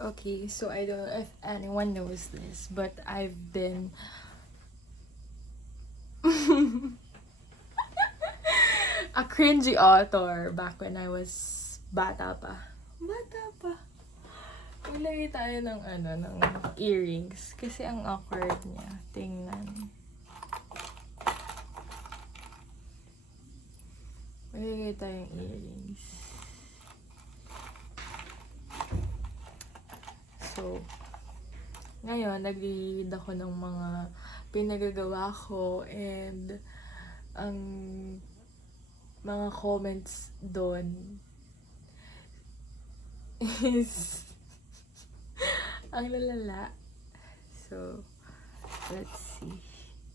Okay, so I don't know if anyone knows this, but I've been a cringy author back when I was bata pa. Bata pa. Maglagay tayo ng ng earrings. Kasi ang awkward niya. Tingnan. Maglagay tayo ng earrings. So, ngayon, nag-read ako ng mga pinagagawa ko and ang mga comments doon is ang lalala. So, let's see.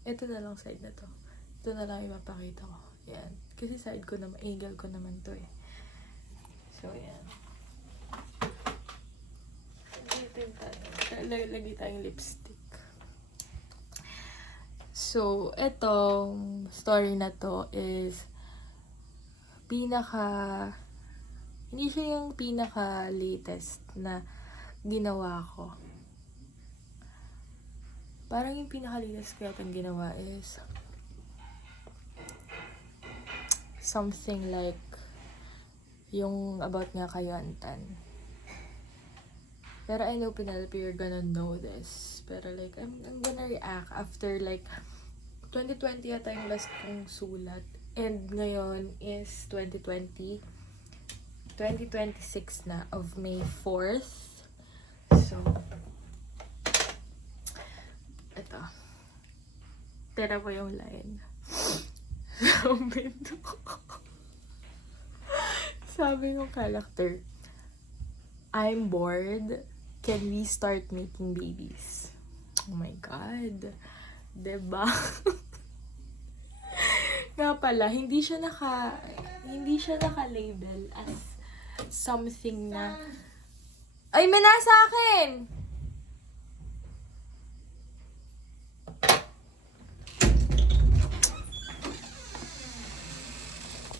Ito na lang side na to. Ito na lang ipapakita ko. Yan. Kasi side ko naman, angle ko naman to eh. So, yan. Lagay tayong lipstick. So, etong story na to is hindi siya yung pinaka-latest na ginawa ko. Parang yung pinaka-latest ko yatang ginawa is something like yung about nga kay Antan. Pero I know Penelope, you're gonna know this. Pero like, I'm gonna react after like 2020 yata yung last kong sulat. And ngayon is 2026 na of May 4th. So, ito. Tira po yung line. Sabi ng character, I'm bored. Can we start making babies? Oh my God. Diba? Nga pala, hindi siya naka-label as something na, ay, may nasa akin!